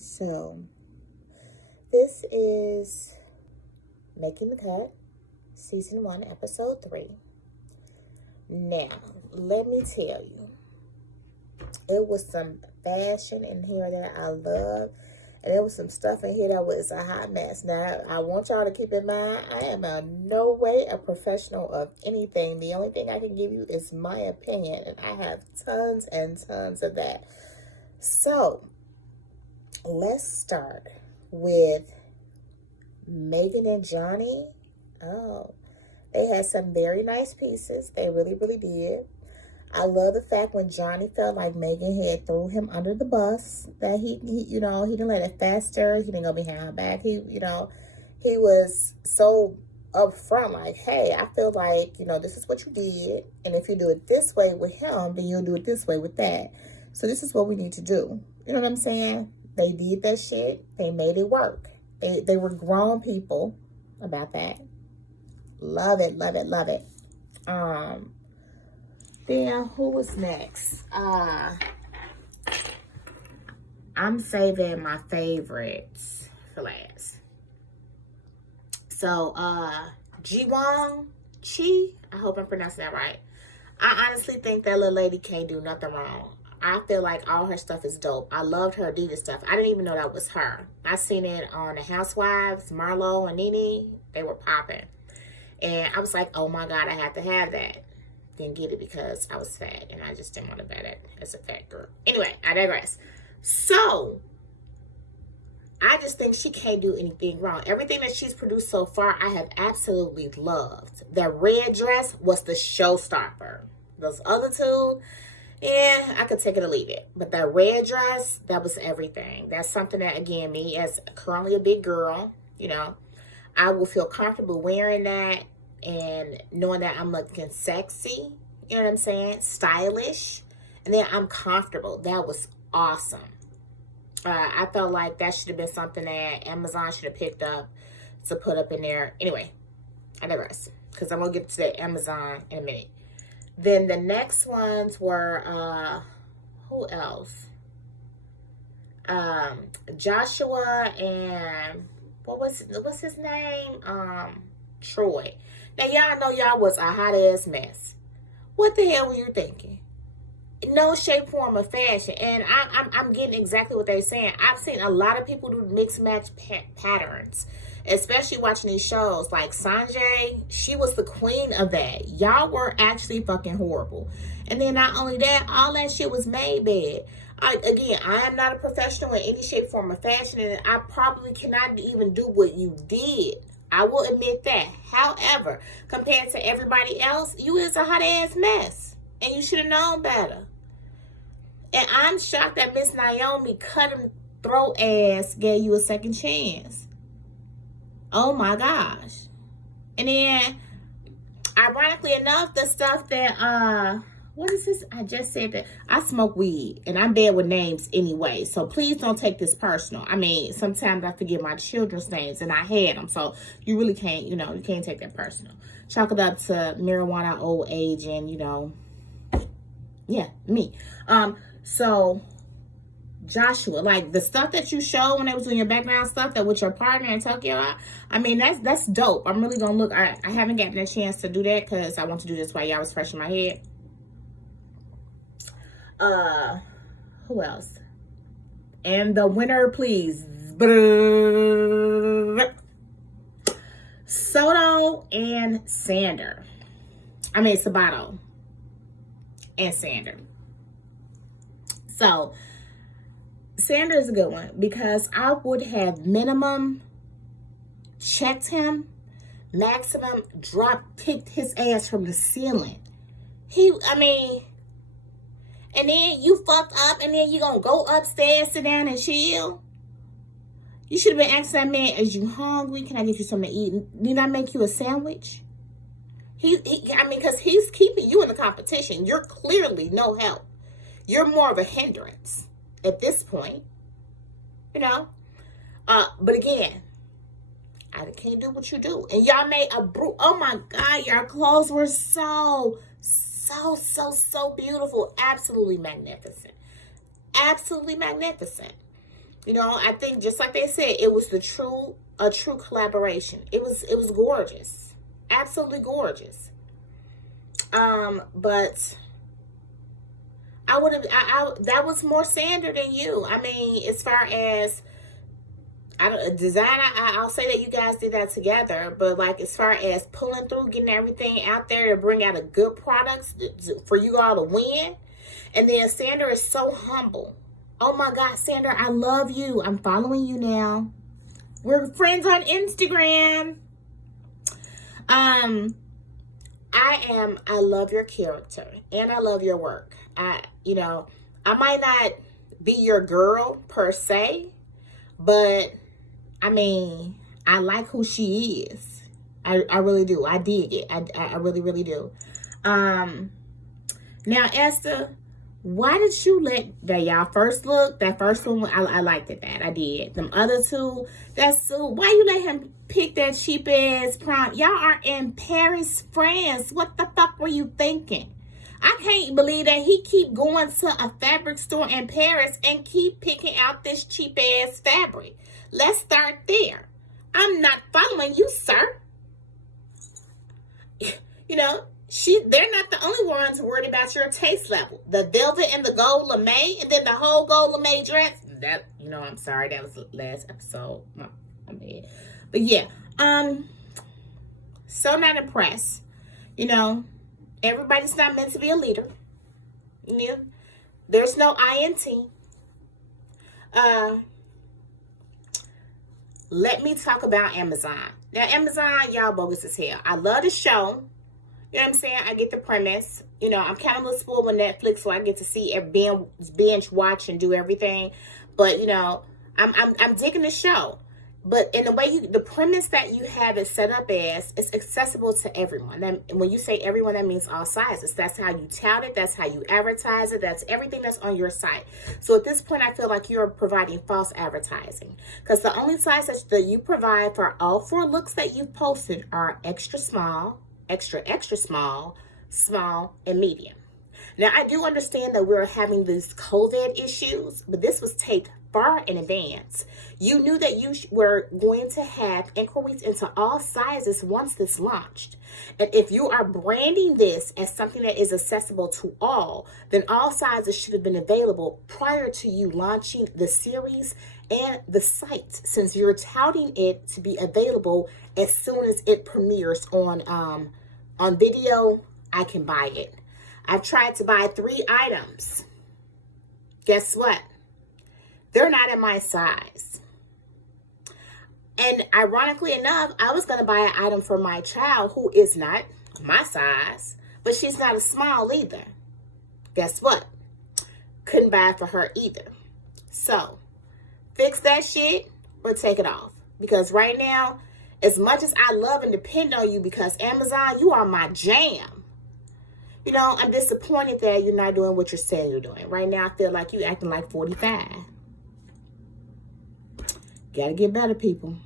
So, this is Making the Cut, Season 1, Episode 3. Now, let me tell you, it was some fashion in here that I love, and there was some stuff in here that was a hot mess. Now, I want y'all to keep in mind, I am in no way a professional of anything. The only thing I can give you is my opinion, and I have tons and tons of that. So, let's start with Megan and Johnny. Oh, they had some very nice pieces. They really, really did. I love the fact when Johnny felt like Megan had threw him under the bus, that he didn't let it fester. He didn't go behind her back. He was so upfront, like, hey, I feel like, this is what you did. And if you do it this way with him, then you'll do it this way with that. So this is what we need to do. You know what I'm saying? They did that shit. They made it work. They were grown people about that. Love it, love it, love it. Then who was next? I'm saving my favorites for last. So, Jiwon Chi, I hope I'm pronouncing that right. I honestly think that little lady can't do nothing wrong. I feel like all her stuff is dope. I loved her Adidas stuff. I didn't even know that was her. I seen it on the Housewives, Marlo and Nene. They were popping. And I was like, oh my God, I have to have that. Didn't get it because I was fat and I just didn't want to buy that as a fat girl. Anyway, I digress. So, I just think she can't do anything wrong. Everything that she's produced so far, I have absolutely loved. That red dress was the showstopper. Those other two, yeah, I could take it or leave it. But that red dress, that was everything. That's something that, again, me as currently a big girl, I will feel comfortable wearing that and knowing that I'm looking sexy, you know what I'm saying? Stylish. And then I'm comfortable. That was awesome. I felt like that should have been something that Amazon should have picked up to put up in there. Anyway, I digress. Because I'm going to get to the Amazon in a minute. Then the next ones were, who else? Joshua and, what's his name? Troy. Now, y'all know y'all was a hot-ass mess. What the hell were you thinking? No shape, form, or fashion. And I'm getting exactly what they're saying. I've seen a lot of people do mix-match patterns, especially watching these shows. Like Sanjay, she was the queen of that. Y'all were actually fucking horrible. And then not only that, all that shit was made bad. I am not a professional in any shape, form, or fashion, and I probably cannot even do what you did. I will admit that. However, compared to everybody else, you is a hot-ass mess. And you should have known better. And I'm shocked that Miss Naomi cut him throat ass gave you a second chance. Oh my gosh. And then, ironically enough, the stuff that, what is this? I just said that I smoke weed and I'm bad with names anyway. So please don't take this personal. I mean, sometimes I forget my children's names and I had them. So you really can't, you can't take that personal. Chalk it up to marijuana, old age, and, yeah, me. So Joshua, like the stuff that you showed when they was doing your background stuff that with your partner in Tokyo, I mean, that's dope. I'm really gonna look. I haven't gotten a chance to do that because I want to do this while y'all was fresh in my head. Who else? And the winner, please. Soto and Sander. I mean, Sabato and Sander. So, Sander is a good one because I would have minimum checked him, maximum kicked his ass from the ceiling. And then you fucked up and then you gonna go upstairs, sit down and chill. You should have been asking that man, is you hungry? Can I get you something to eat? Did I make you a sandwich? Because he's keeping you in the competition. You're clearly no help. You're more of a hindrance at this point. But again, I can't do what you do. And y'all made oh my God, your clothes were so beautiful. Absolutely magnificent. Absolutely magnificent. You know, I think just like they said, it was a true collaboration. It was gorgeous. Absolutely gorgeous. But I would have that was more Sandra than you. I mean, as far as design, I'll say that you guys did that together, but like as far as pulling through, getting everything out there to bring out a good product for you all to win. And then Sandra is so humble. Oh my God, Sandra, I love you. I'm following you now. We're friends on Instagram. I love your character and I love your work. I might not be your girl per se, but I mean, I like who she is. I really do. I dig it. I really, really do. Now, Esther, why did you let that y'all first look? That first one, I liked it. That I did. Them other two, that's so. Why you let him pick that cheap ass prom? Y'all are in Paris, France. What the fuck were you thinking? I can't believe that he keep going to a fabric store in Paris and keep picking out this cheap ass fabric. Let's start there. I'm not following you, sir. You know, they're not the only ones worried about your taste level. The velvet and the gold lame, and then the whole gold lame dress. That, I'm sorry, that was the last episode. I'm bad. But yeah, so not impressed. Everybody's not meant to be a leader. There's no INT. Let me talk about Amazon. Now, Amazon, y'all bogus as hell. I love the show. You know what I'm saying? I get the premise. I'm kind of a little spoiled with Netflix, so I get to see binge watch and do everything. But I'm digging the show. But in the way the premise that you have it set up as, it's accessible to everyone. And when you say everyone, that means all sizes. That's how you tout it. That's how you advertise it. That's everything that's on your site. So at this point, I feel like you're providing false advertising, because the only sizes that you provide for all 4 looks that you've posted are extra small, extra, extra small, small, and medium. Now, I do understand that we're having these COVID issues, but this was taped far in advance. You knew that you were going to have inquiries into all sizes once this launched. And if you are branding this as something that is accessible to all, then all sizes should have been available prior to you launching the series and the site, since you're touting it to be available as soon as it premieres on video. I can buy it. I've tried to buy 3 items. Guess what? They're not in my size. And ironically enough, I was going to buy an item for my child who is not my size, but she's not a small either. Guess what? Couldn't buy it for her either. So, fix that shit or take it off. Because right now, as much as I love and depend on you, because Amazon, you are my jam. I'm disappointed that you're not doing what you're saying you're doing. Right now, I feel like you acting like 45. Gotta get better, people.